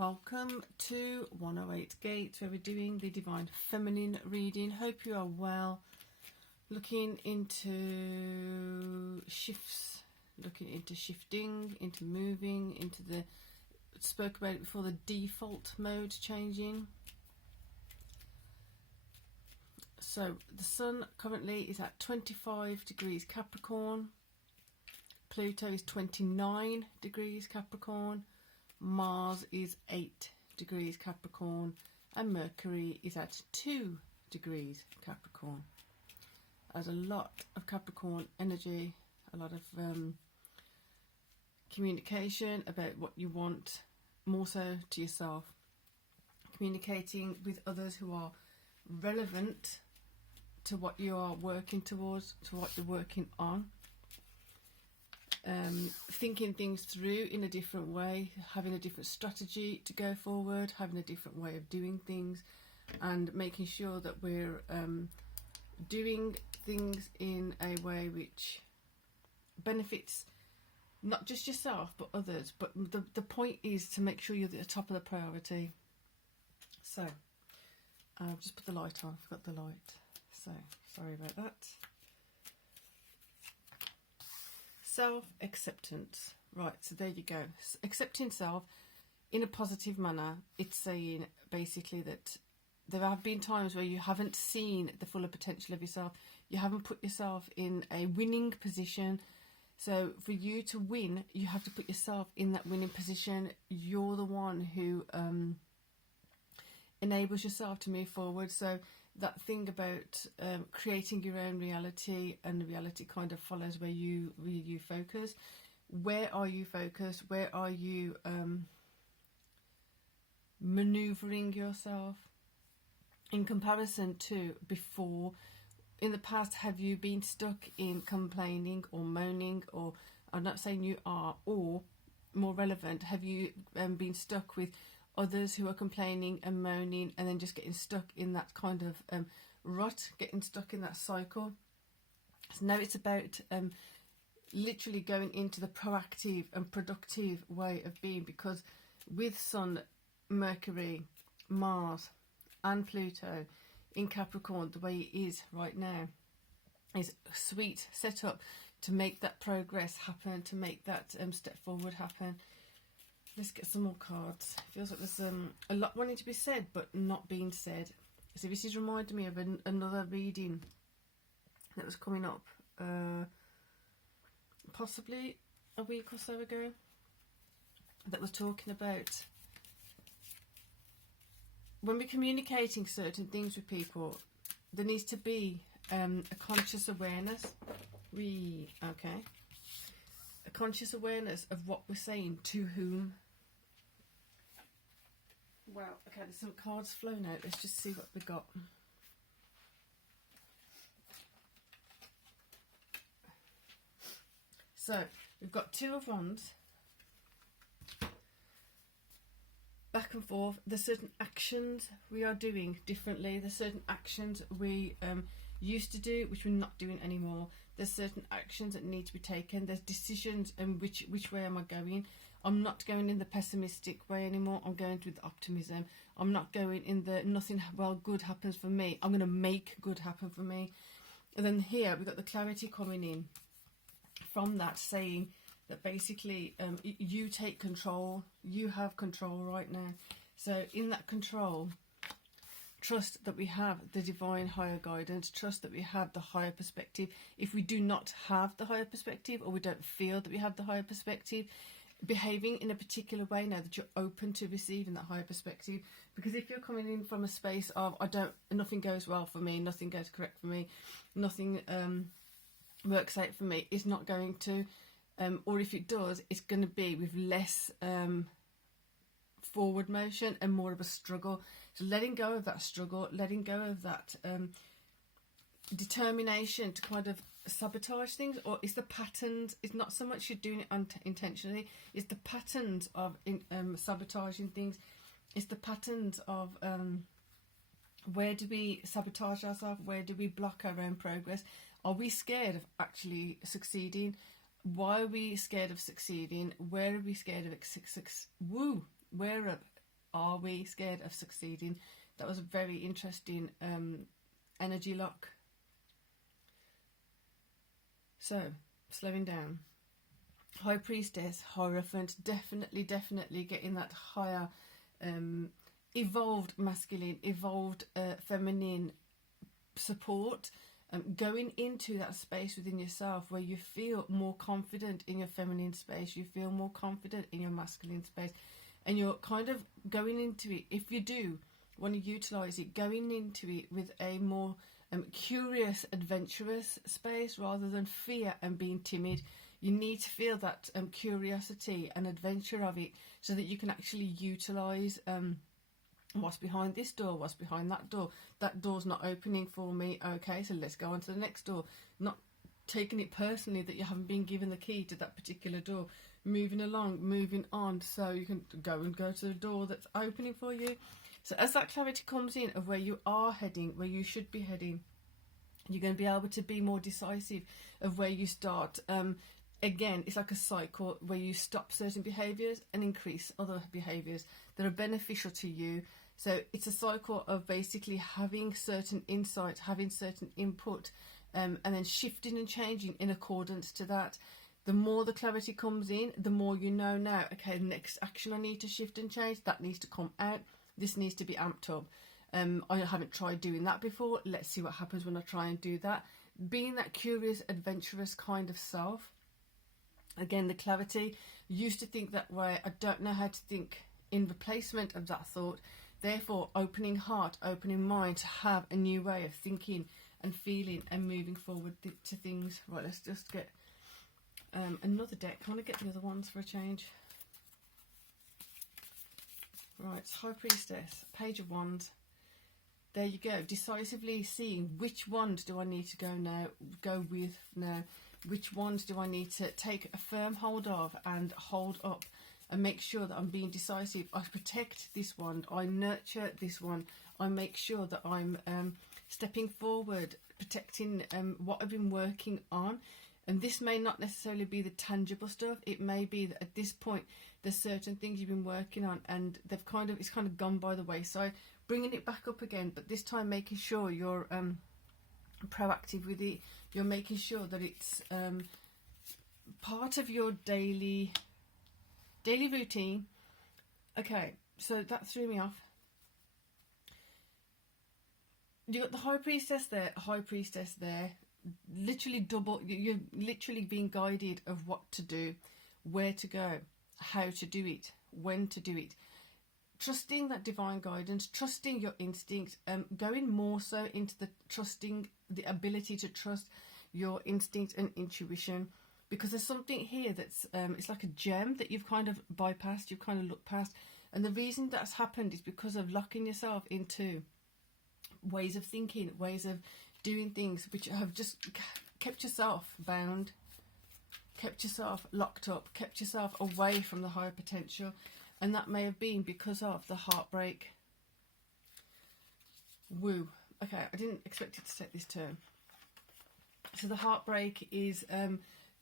Welcome to 108 Gates, where we're doing the Divine Feminine reading. Hope you are well. Looking into shifts, looking into shifting, into moving, into the, spoke about it before, the default mode changing. So the Sun currently is at 25 degrees Capricorn. Pluto is 29 degrees Capricorn. Mars is 8 degrees Capricorn, and Mercury is at 2 degrees Capricorn. There's a lot of Capricorn energy, a lot of communication about what you want, more so to yourself, communicating with others who are relevant to what you are working towards, to what you're working on. Thinking things through in a different way, having a different strategy to go forward, having a different way of doing things, and making sure that we're doing things in a way which benefits not just yourself but others. But the point is to make sure you're at the top of the priority. So I've just put the light on, I forgot the light, so sorry about that. Self-acceptance. Right, so there you go. Accepting self in a positive manner. It's saying basically that there have been times where you haven't seen the fuller potential of yourself. You haven't put yourself in a winning position. So for you to win, you have to put yourself in that winning position. You're the one who enables yourself to move forward. So that thing about creating your own reality, and the reality kind of follows where you focus. Where are you focused? Where are you maneuvering yourself in comparison to before? In the past, have you been stuck in complaining or moaning, or I'm not saying you are, or more relevant, have you been stuck with others who are complaining and moaning, and then just getting stuck in that kind of rut, getting stuck in that cycle? So now it's about literally going into the proactive and productive way of being, because with Sun, Mercury, Mars and Pluto in Capricorn, the way it is right now is a sweet setup to make that progress happen, to make that step forward happen. Let's get some more cards. Feels like there's a lot wanting to be said but not being said. So this is reminding me of another reading that was coming up possibly a week or so ago, that was talking about when we're communicating certain things with people, there needs to be a conscious awareness. A conscious awareness of what we're saying to whom. Well, okay, there's some cards flown out. Let's just see what we got. So we've got Two of Wands. Back and forth. There's certain actions we are doing differently. There's certain actions we used to do which we're not doing anymore. There's certain actions that need to be taken. There's decisions, and which way am I going? I'm not going in the pessimistic way anymore. I'm going with optimism. I'm not going in the nothing good happens for me. I'm going to make good happen for me. And then here we've got the clarity coming in from that, saying that basically you take control. You have control right now. So in that control, trust that we have the divine higher guidance, trust that we have the higher perspective. If we do not have the higher perspective, or we don't feel that we have the higher perspective, behaving in a particular way now that you're open to receiving that higher perspective. Because if you're coming in from a space of nothing goes well for me, nothing goes correct for me, nothing works out for me, it's not going to, or if it does, it's going to be with less forward motion and more of a struggle. So letting go of that struggle, letting go of that determination to kind of sabotage things, or it's the patterns. It's not so much you're doing it intentionally, it's the patterns of sabotaging things. It's the patterns of where do we sabotage ourselves, where do we block our own progress? Are we scared of actually succeeding? Why are we scared of succeeding? Where are we scared of Are we scared of succeeding? That was a very interesting energy lock. So, slowing down. High Priestess, Hierophant, definitely getting that higher, evolved masculine, evolved feminine support, going into that space within yourself where you feel more confident in your feminine space, you feel more confident in your masculine space, and you're kind of going into it, if you do want to utilize it, going into it with a more curious, adventurous space rather than fear and being timid. You need to feel that curiosity and adventure of it so that you can actually utilize what's behind this door, what's behind that door. That door's not opening for me. Okay, so let's go on to the next door. Not taking it personally that you haven't been given the key to that particular door. Moving along, moving on, so you can go to the door that's opening for you. So as that clarity comes in of where you are heading, where you should be heading, you're going to be able to be more decisive of where you start. Again, it's like a cycle where you stop certain behaviours and increase other behaviours that are beneficial to you. So it's a cycle of basically having certain insight, having certain input, and then shifting and changing in accordance to that. The more the clarity comes in, the more you know now, okay, the next action I need to shift and change, that needs to come out. This needs to be amped up. I haven't tried doing that before. Let's see what happens when I try and do that. Being that curious, adventurous kind of self. Again, the clarity, used to think that way. I don't know how to think in replacement of that thought. Therefore, opening heart, opening mind to have a new way of thinking and feeling and moving forward to things. Right, let's just get another deck. I want to get the other ones for a change. Right, High Priestess, Page of Wands. There you go. Decisively seeing which wand do I need to go with now. Which ones do I need to take a firm hold of and hold up and make sure that I'm being decisive. I protect this one. I nurture this one. I make sure that I'm stepping forward, protecting what I've been working on. And this may not necessarily be the tangible stuff. It may be that at this point there's certain things you've been working on and it's kind of gone by the wayside. Bringing it back up again, but this time making sure you're proactive with it. You're making sure that it's part of your daily routine. Okay, so that threw me off. You got the High Priestess there, literally double. You're literally being guided of what to do, where to go, how to do it, when to do it. Trusting that divine guidance, trusting your instinct, going more so into the trusting, the ability to trust your instinct and intuition, because there's something here that's it's like a gem that you've kind of bypassed, you've kind of looked past, and the reason that's happened is because of locking yourself into ways of thinking, ways of doing things which have just kept yourself bound, kept yourself locked up, kept yourself away from the higher potential. And that may have been because of the heartbreak. Woo. Okay, I didn't expect it to take this turn. So the heartbreak is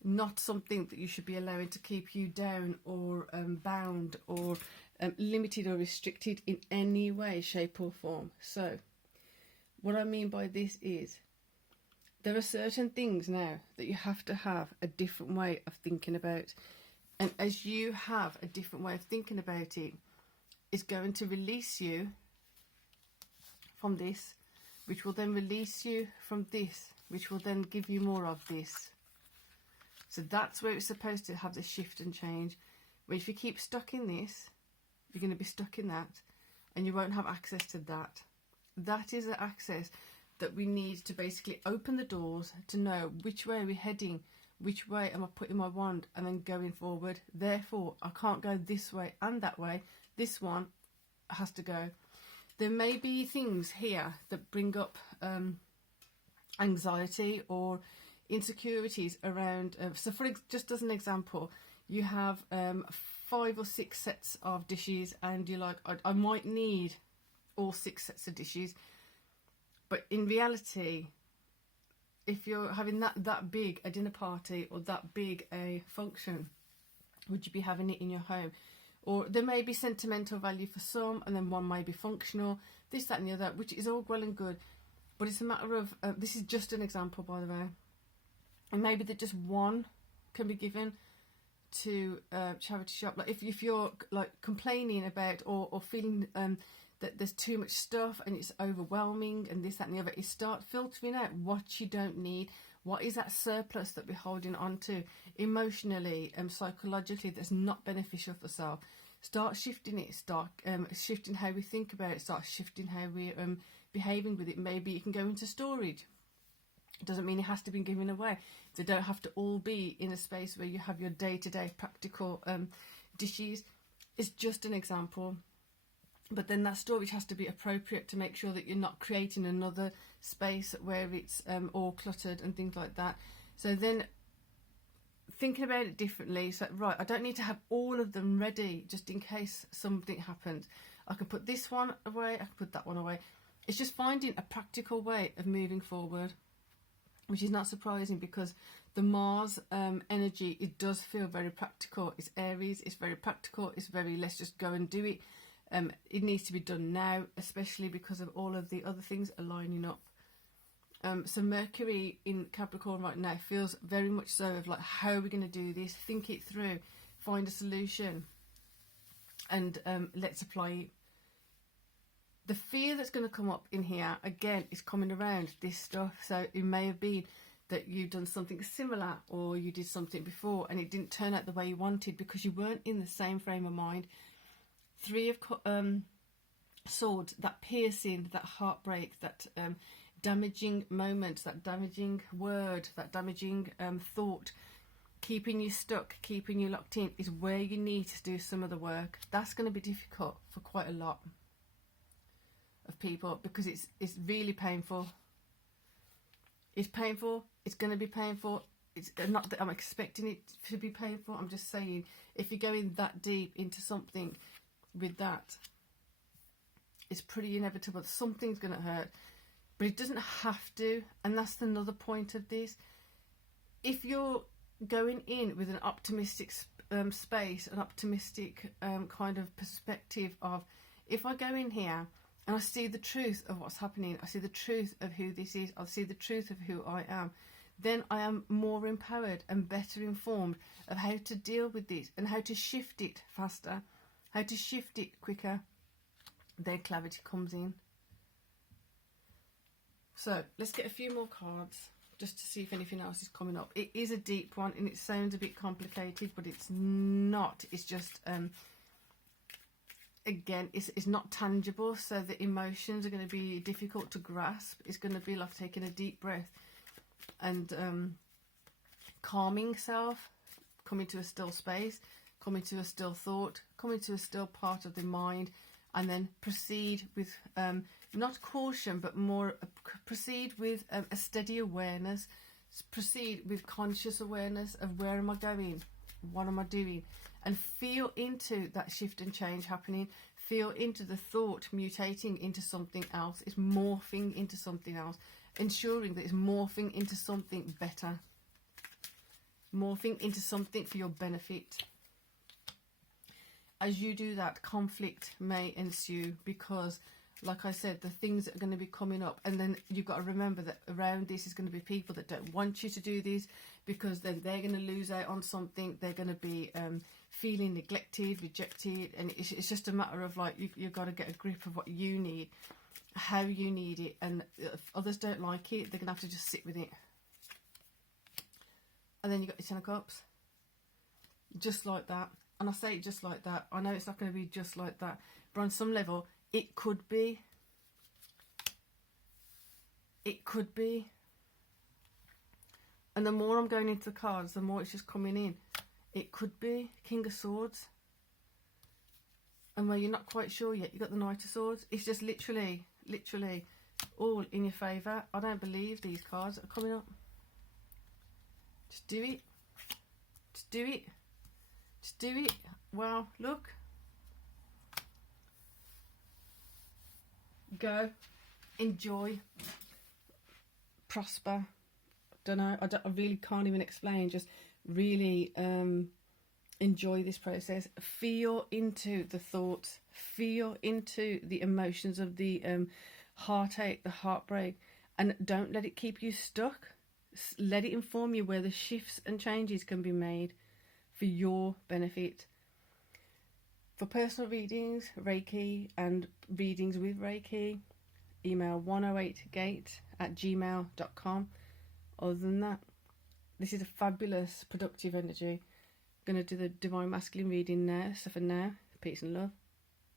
not something that you should be allowing to keep you down or bound or limited or restricted in any way, shape or form. So what I mean by this is there are certain things now that you have to have a different way of thinking about. And as you have a different way of thinking about it, it's going to release you from this, which will then release you from this, which will then give you more of this. So that's where it's supposed to have the shift and change. Where if you keep stuck in this, you're going to be stuck in that, and you won't have access to that. That is the access that we need to basically open the doors to know which way we're heading. Which way am I putting my wand and then going forward? Therefore, I can't go this way and that way. This one has to go. There may be things here that bring up anxiety or insecurities around. So, just as an example, you have 5 or 6 sets of dishes, and you're like, I might need all 6 sets of dishes. But in reality, if you're having that big a dinner party or that big a function, would you be having it in your home? or there may be sentimental value for some, and then one may be functional, this, that and the other, which is all well and good, but it's a matter of, this is just an example, by the way, and maybe that just one can be given to charity shop. Like if you're like complaining about or feeling that there's too much stuff and it's overwhelming and this, that and the other, you start filtering out what you don't need. What is that surplus that we're holding on to emotionally and psychologically that's not beneficial for self? Start shifting it, start shifting how we think about it, start shifting how we're behaving with it. Maybe it can go into storage. It doesn't mean it has to be given away. They don't have to all be in a space where you have your day-to-day practical dishes. It's just an example. But then that storage has to be appropriate to make sure that you're not creating another space where it's all cluttered and things like that. So then thinking about it differently, so right, I don't need to have all of them ready just in case something happens. I can put this one away, I can put that one away. It's just finding a practical way of moving forward, which is not surprising because the Mars energy, it does feel very practical. It's Aries, it's very practical, it's very let's just go and do it. It needs to be done now, especially because of all of the other things aligning up. So Mercury in Capricorn right now feels very much so of like, how are we going to do this? Think it through, find a solution, and let's apply it. The fear that's going to come up in here, again, is coming around this stuff. So it may have been that you've done something similar or you did something before and it didn't turn out the way you wanted because you weren't in the same frame of mind. Three of Swords, that piercing, that heartbreak, that damaging moment, that damaging word, that damaging thought, keeping you stuck, keeping you locked in, is where you need to do some of the work. That's going to be difficult for quite a lot of people because it's really painful. It's painful. It's going to be painful. It's not that I'm expecting it to be painful. I'm just saying, if you're going that deep into something with that, it's pretty inevitable. Something's going to hurt, but it doesn't have to. And that's another point of this. If you're going in with an optimistic space, an optimistic kind of perspective of, if I go in here and I see the truth of what's happening, I see the truth of who this is, I see the truth of who I am, then I am more empowered and better informed of how to deal with this and how to shift it faster, how to shift it quicker. Their clarity comes in. So let's get a few more cards just to see if anything else is coming up. It is a deep one and it sounds a bit complicated, but it's not. It's just again, it's not tangible, so the emotions are going to be difficult to grasp. It's going to be like taking a deep breath and calming self, coming to a still space, coming to a still thought, coming to a still part of the mind, and then proceed with not caution, but more proceed with a steady awareness, proceed with conscious awareness of where am I going, what am I doing, and feel into that shift and change happening. Feel into the thought mutating into something else. It's morphing into something else, ensuring that it's morphing into something better, morphing into something for your benefit. As you do that, conflict may ensue because, like I said, the things that are going to be coming up, and then you've got to remember that around this is going to be people that don't want you to do this because then they're going to lose out on something. They're going to be feeling neglected, rejected, and it's just a matter of like you've got to get a grip of what you need, how you need it, and if others don't like it, they're going to have to just sit with it. And then you've got your Ten of Cups, just like that. And I say it just like that. I know it's not going to be just like that, but on some level, it could be. It could be. And the more I'm going into the cards, the more it's just coming in. It could be King of Swords. And where you're not quite sure yet, you've got the Knight of Swords. It's just literally all in your favour. I don't believe these cards that are coming up. Just do it. Just do it. Just do it. Well, look. Go. Enjoy. Prosper. Don't know. I really can't even explain. Just really enjoy this process. Feel into the thoughts, feel into the emotions of the heartache, the heartbreak, and don't let it keep you stuck. Let it inform you where the shifts and changes can be made for your benefit. For personal readings, Reiki, and readings with Reiki, email 108gate@gmail.com. Other than that, this is a fabulous, productive energy. I'm going to do the Divine Masculine reading now. So for now, peace and love.